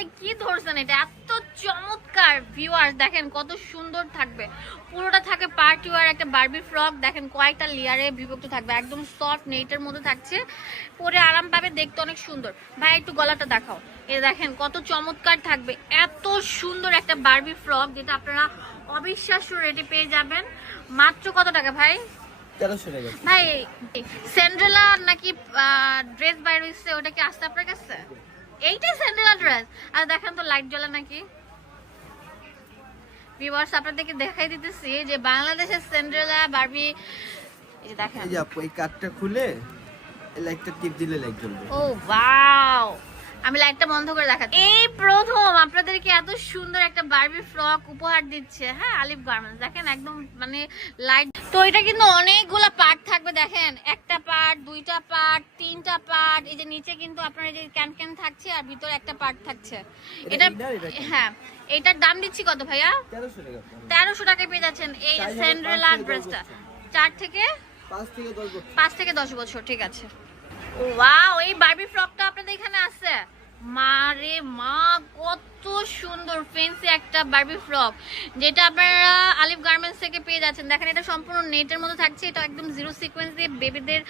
আপনি কি ধরছেন, এটা এত চমৎকার ভিউয়ার্স, দেখেন কত সুন্দর থাকবে। পুরোটা থাকে পার্টি ওয়্যার একটা বারবি ফ্রক, দেখেন কয়েকটা লেয়ারে বিভক্ত থাকবে, একদম সফট নেটের মধ্যে থাকছে, পরে আরাম পাবে, দেখতে অনেক সুন্দর। ভাই একটু গলাটা দেখাও, এটা দেখেন কত চমৎকার থাকবে, এত সুন্দর একটা বারবি ফ্রক যেটা আপনারা অবিশ্বাস্য রেটে পেয়ে যাবেন। মাত্র কত টাকা ভাই? 1300 টাকা। ভাই স্যান্ডেলা নাকি ড্রেস বাইরে হইছে, ওটা কি আসছে আপনার কাছে? এইটাই স্যান্ডেলা ড্রেস। আর দেখেন তো লাইট জ্বলা নাকি। ভিউয়ার্স আপনাদেরকে দেখাই দিতেছি যে বাংলাদেশের স্যান্ডেলা বারবি, এই যে দেখেন, এই যে আপু এই কাটটা খুলে এই লাইটটা টিপ দিলে লাইট জ্বলবে। ও ওয়াও, আমি লাইটটা বন্ধ করে দেখাচ্ছি। এই প্রথম আপনাদেরকে এত সুন্দর একটা বারবি ফ্রক উপহার দিচ্ছে, হ্যাঁ, আলিফ গার্মেন্টস। দেখেন একদম মানে লাইট। তো এটা কিন্তু অনেকগুলা পার্ট থাকবে, দেখেন একটা পার্ট, দুইটা পার্ট, তিনটা পার্ট, এই যে নিচে কিন্তু আপনার এই যে ক্যান ক্যান থাকছে আর ভিতরে একটা পার্ট থাকছে। এটা হ্যাঁ, এটার দাম দিচ্ছি কত ভাইয়া? 1300 টাকা। 1300 টাকায় পেয়ে যাচ্ছেন এই স্যান্ডেলা ড্রেসটা। 4 থেকে 5 থেকে 10 বছর, ঠিক আছে। ওয়াও, এই বারবি ফ্রকটা আপনাদের এখানে আছে? মারে মা, কত সুন্দর ফ্যান্সি একটা বারবি ফ্রক যেটা আপনারা আলিফ গার্মেন্টস থেকে পেয়ে যাচ্ছেন। দেখেন এটা সম্পূর্ণ নেটের মধ্যে থাকছে, এটা একদম জিরো সিকোয়েন্স দিয়ে, বেবিদের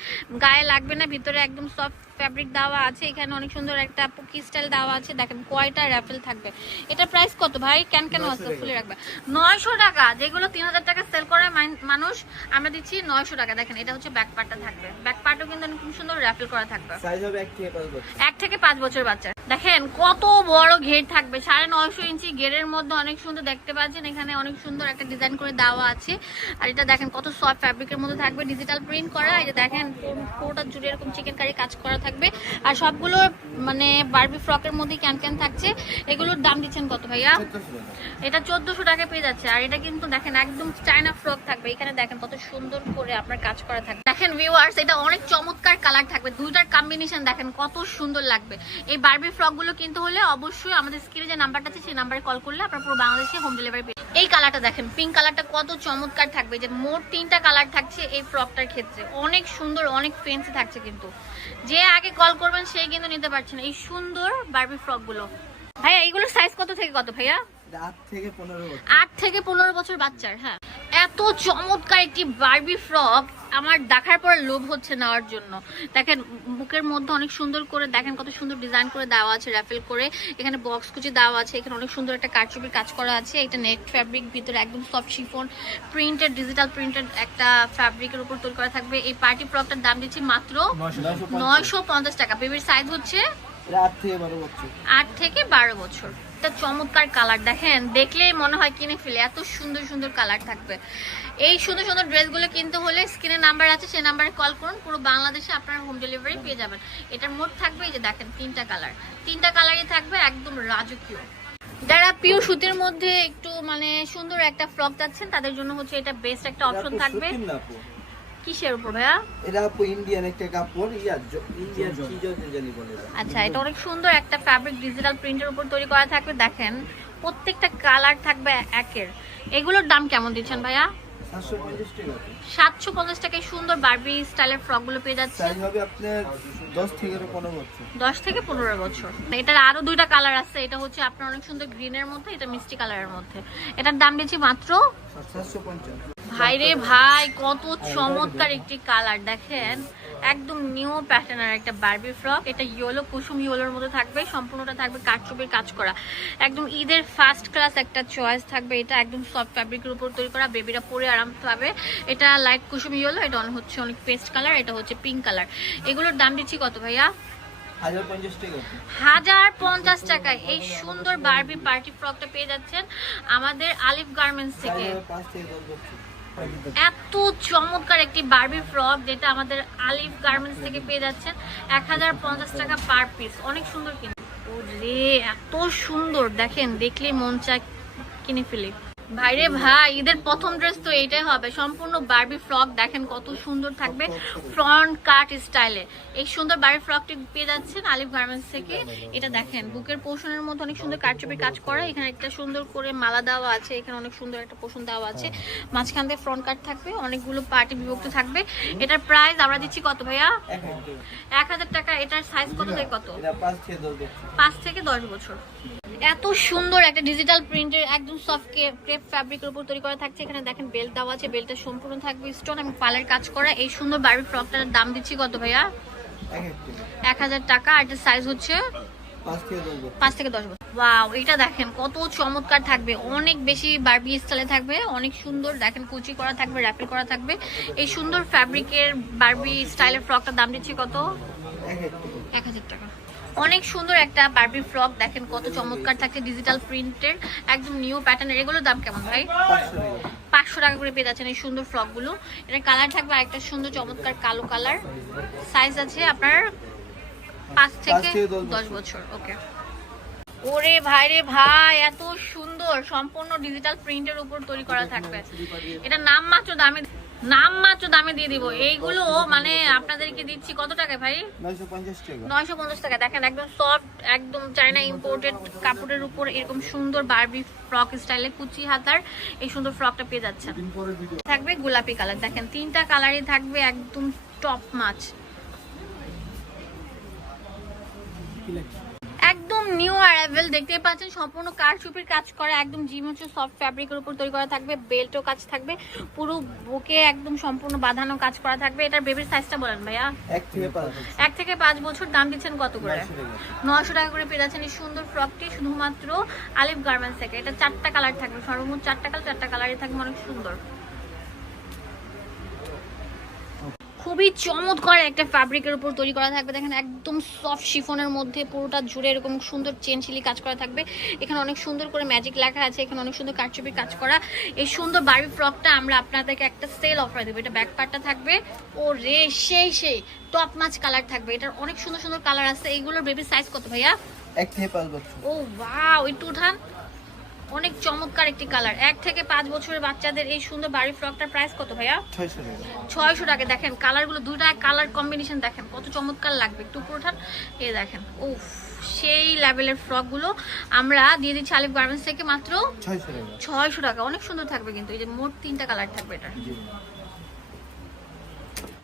গায়ে লাগবে না, ভিতরে একদম সফট ফ্যাব্রিক দেওয়া আছে, এখানে অনেক সুন্দর একটা পুকি স্টাইল দেওয়া আছে। দেখেন কয়টা র্যাফেল থাকবে। এটা প্রাইস কত ভাই? কেন আছে খুলে রাখবে 900 টাকা, যেগুলো 3000 টাকা সেল করে মানুষ, আমরা দিচ্ছি 900 টাকা। দেখেন এটা হচ্ছে ব্যাক পার্টটা থাকবে, ব্যাক পার্টও কিন্তু খুব সুন্দর র্যাফেল করা থাকবে। সাইজ হবে 1 থেকে 5 বছর। বাচ্চা দেখেন কত বড় ঘের থাকবে, 9.5 ইঞ্চি ঘেরের মধ্যে অনেক সুন্দর দেখতে পাচ্ছেন। এখানে অনেক সুন্দর একটা ডিজাইন করে দেওয়া আছে, আর এটা দেখেন কত সফট ফ্যাব্রিকের মধ্যে থাকবে, ডিজিটাল প্রিন্ট করা। এই যে দেখেন পুরোটা জুড়ে এরকম চিকেন কারি কাজ করা থাকবে, আর সবগুলো মানে বারবি ফ্রকের মধ্যে ক্যান ক্যান থাকছে। এগুলোর দাম দিচ্ছেন কত ভাইয়া? এটা 1400 টাকা পেয়ে যাচ্ছে। আর এটা কিন্তু দেখেন একদম চায়না ফ্রক থাকবে, এখানে দেখেন কত সুন্দর করে আপনার কাজ করা থাকবে। দেখেন ভিউয়ার্স, এটা অনেক চমৎকার কালার থাকবে, দুইটার কম্বিনেশন দেখেন কত সুন্দর লাগবে। এই বারবি ফ্রক গুলো কিনতে হলে অবশ্যই আমাদের স্ক্রিনে যে নাম্বারটা আছে সেই নাম্বারে কল করলে আপনারা পুরো বাংলাদেশে হোম ডেলিভারি পেয়ে। এই কালারটা দেখেন, পিঙ্ক কালারটা কত চমৎকার থাকবে, যে মোট 3টা কালার থাকছে এই ফ্রকটার ক্ষেত্রে, অনেক সুন্দর, অনেক ফ্যান্সি থাকছে। কিন্তু যে আগে কল করবেন সেই কিন্তু নিতে পারছেন এই সুন্দর বারবি ফ্রক গুলো। ভাইয়া এইগুলো সাইজ কত থেকে কত ভাইয়া? 8 থেকে 15 বছর বাচ্চার। হ্যাঁ, এত চমৎকার একটি বারবি ফ্রক আমার দেখার পর লোভ হচ্ছে নেওয়ার জন্য। দেখেন বুকের মধ্যে অনেক সুন্দর করে, দেখেন কত সুন্দর ডিজাইন করে দেওয়া আছে, র্যাফেল করে, এখানে বক্স কুচি দেওয়া আছে, এখানে অনেক সুন্দর একটা কারচুপির কাজ করা আছে। এটা নেট ফ্যাব্রিক, ভিতরে একদম soft chiffon printed, digital printed একটা ফ্যাব্রিকের উপর তৈরি করা থাকবে। এই পার্টি ফ্রকটার দাম দিচ্ছি মাত্র 950 টাকা। বেবির সাইজ হচ্ছে 8 থেকে 12 বছর। এটা চমৎকার কালার, দেখেন দেখলেই মনে হয় কিনে ফেলে, এত সুন্দর সুন্দর কালার থাকবে। এই সুন্দর সুন্দর ড্রেসগুলো কিনতে হলে স্ক্রিনে নাম্বার আছে, সেই নাম্বারে কল করুন, পুরো বাংলাদেশে আপনারা হোম ডেলিভারি পেয়ে যাবেন। এটার মোট থাকবে এই যে দেখেন 3টা কালার, 3টা কালারই থাকবে একদম রাজকীয়। যারা পিওর সুতির মধ্যে একটু মানে সুন্দর একটা ফ্রক চাচ্ছেন তাদের জন্য হচ্ছে এটা বেস্ট একটা অপশন থাকবে। কিসের উপর ভাইয়া? এটা আপু ইন্ডিয়ান একটা কাপড়, ইন্ডিয়ান কি জানি বলে। আচ্ছা, এটা অনেক সুন্দর একটা ফ্যাব্রিক, ডিজিটাল প্রিন্টের উপর তৈরি করা থাকবে। দেখেন প্রত্যেকটা কালার থাকবে একের। এগুলোর দাম কেমন দিচ্ছেন ভাইয়া? 750 টাকায় সুন্দর বারবি স্টাইলের ফ্রক গুলো পেয়ে যাচ্ছে। সাইজ হবে আপনার 10 থেকে 15 বছর। 10 থেকে 15 বছর। এটার আরো 2টা কালার আছে, এটা হচ্ছে আপনার অনেক সুন্দর গ্রিনের মধ্যে, এটা মিষ্টি কালারের মধ্যে। এটার দাম দিচ্ছি মাত্র 750। ভাই রে ভাই, কত চমৎকার একটি কালার, দেখেন একদম নিউ প্যাটার্নের একটা বারবি ফ্রক। এটা ইয়েলো, কুসুম ইয়েলোর মধ্যে থাকবে, সম্পূর্ণটা থাকবে কারচুপির কাজ করা, একদম ঈদের ফার্স্ট ক্লাস একটা চয়েস থাকবে। এটা একদম সফট ফ্যাব্রিকের উপর তৈরি করা, বেবিরা পরে আরাম পাবে। এটা লাইট কুসুম ইয়েলো, এটা হচ্ছে অনেক পেস্ট কালার, এটা হচ্ছে পিঙ্ক কালার। এগুলোর দাম দিচ্ছি কত ভাইয়া? 1050 টাকায় এই সুন্দর বারবি পার্টি ফ্রকটা পেয়ে যাচ্ছেন আমাদের আলিফ গার্মেন্টস থেকে। এত চমৎকার একটি বারবি ফ্রক যেটা আমাদের আলিফ গার্মেন্টস থেকে পেয়ে যাচ্ছেন 1050 টাকা পার পিস। অনেক সুন্দর, কিন্তু ওরে এত সুন্দর, দেখেন দেখলেই মন চায় কিনে ফেলি। ভাইরে ভাই, ঈদের প্রথম ড্রেস তো এইটাই হবে, সম্পূর্ণ বারবি ফ্রক। দেখেন কত সুন্দর থাকবে, ফ্রন্ট কাট স্টাইলে। এই সুন্দর বারবি ফ্রকটি পেয়ে যাচ্ছেন আলিফ গার্মেন্টস থেকে। এটা দেখেন বুকের পোর্শনের মধ্যে অনেক সুন্দর কারচুপি কাজ করা, এখানে একটা সুন্দর করে মালা দেওয়া আছে, এখানে অনেক সুন্দর একটা পোর্শন দেওয়া আছে, মাঝখান দিয়ে ফ্রন্ট কাট থাকবে, অনেকগুলো পার্টি বিভক্ত থাকবে। এটার প্রাইস আমরা দিচ্ছি কত ভাইয়া? 1000 টাকা। এটার সাইজ কত থেকে কত? 5 থেকে 10 বছর। এত সুন্দর একটা ডিজিটাল প্রিন্টের একদম সফট ক্রেপ ফ্যাব্রিকের উপর তৈরি করা থাকছে। এখানে দেখেন বেল্ট দেওয়া আছে, বেল্টটা সম্পূর্ণ থাকবে স্টোন এবং পালের কাজ করা। এই সুন্দর বারবি ফ্রকটার দাম দিচ্ছি কত ভাইয়া? 1000 টাকা। আর এটার সাইজ হচ্ছে 5 থেকে 10 বছর। ওয়াও, এটা দেখেন কত চমৎকার থাকবে, অনেক বেশি বারবি স্টাইলে থাকবে, অনেক সুন্দর। দেখেন কুচি করা থাকবে, র্যাপেল করা থাকবে। এই সুন্দর ফ্যাব্রিকের বারবি স্টাইলের ফ্রকটার দাম দিচ্ছি কত? 1000 টাকা। অনেক সুন্দর একটা বারবি ফ্রক, দেখেন কত চমৎকার থাকছে, ডিজিটাল প্রিন্টের একদম নিউ প্যাটার্নের। এগুলোর দাম কেমন ভাই? 500 টাকা করে পেয়ে যাচ্ছেন এই সুন্দর ফ্রকগুলো। এটা কালার থাকবে আরেকটা সুন্দর চমৎকার কালো কালার। সাইজ আছে আপনার 5 থেকে 10 বছর। ওকে। ওরে ভাই রে ভাই, এত সুন্দর সম্পূর্ণ ডিজিটাল প্রিন্টের উপর তৈরি করা থাকবে। এটা নামমাত্র দামে দিয়ে দিব। এইগুলো মানে আপনাদেরকে দিচ্ছি কত টাকা ভাই? 950 টাকা। দেখেন একদম সফট, একদম চায়না ইম্পোর্টেড কাপড়ের উপর এরকম সুন্দর বারবি ফ্রক স্টাইলে কুচি হাতার এই সুন্দর ফ্রকটা পেয়ে যাচ্ছেন। থাকবে গোলাপি কালার, দেখেন 3টা কালারই থাকবে, একদম টপ মাছ, একদম নিউ অ্যারাইভেল। দেখতে পাচ্ছেন সম্পূর্ণ কারচুপির কাজ করা, একদম জিমোচু সফট ফ্যাব্রিকের উপর তৈরি করা থাকবে, বেল্টও কাজ থাকবে, পুরো বুকে একদম সম্পূর্ণ বাঁধানো কাজ করা থাকবে। এটার বেবির সাইজটা বলেন ভাইয়া? 1 থেকে 5 বছর। দাম দিচ্ছেন কত করে? 900 টাকা করে পেয়ে যাচ্ছেন এই সুন্দর ফ্রকটি শুধুমাত্র আলিফ গার্মেন্টস থেকে। এটা 4টা কালার থাকবে, সর্বমোট 4টা কালারই থাকবে, অনেক সুন্দর। খুবই চমৎকার একটা ফ্যাব্রিকের উপর তৈরি করা থাকবে। দেখেন একদম সফট শিফনের মধ্যে পুরোটা জুড়ে এরকম সুন্দর চেন শিলি কাজ করা থাকবে। এখানে অনেক সুন্দর করে ম্যাজিক লেখা আছে, এখানে অনেক সুন্দর কারচুপি কাজ করা। এই সুন্দর বারবি ফ্রকটা আমরা আপনাদেরকে একটা সেল অফার দেবো। এটা ব্যাক পার্টটা থাকবে ও রে সেই টপ মাছ কালার থাকবে। এটার অনেক সুন্দর সুন্দর কালার আছে। এইগুলোর বেবি সাইজ কত ভাইয়া? 1 থেকে 5 বছর। ও ওয়াও, একটু উঠান। অনেক চমৎকার একটি কালার। 1 থেকে 5 বছরের বাচ্চাদের এই সুন্দর বারবি ফ্রকটার প্রাইস কত ভাইয়া? 600 টাকা। দেখেন কালারগুলো, দুইটা কালার কম্বিনেশন দেখেন কত চমৎকার লাগবে। একটু পুরোটান এই দেখেন, উফ সেই লেভেলের ফ্রকগুলো আমরা দিয়ে দিচ্ছি আলিফ গার্মেন্টস থেকে মাত্র 600 টাকা। অনেক সুন্দর থাকবে কিন্তু। এই যে মোট 3টা কালার থাকবে এটা।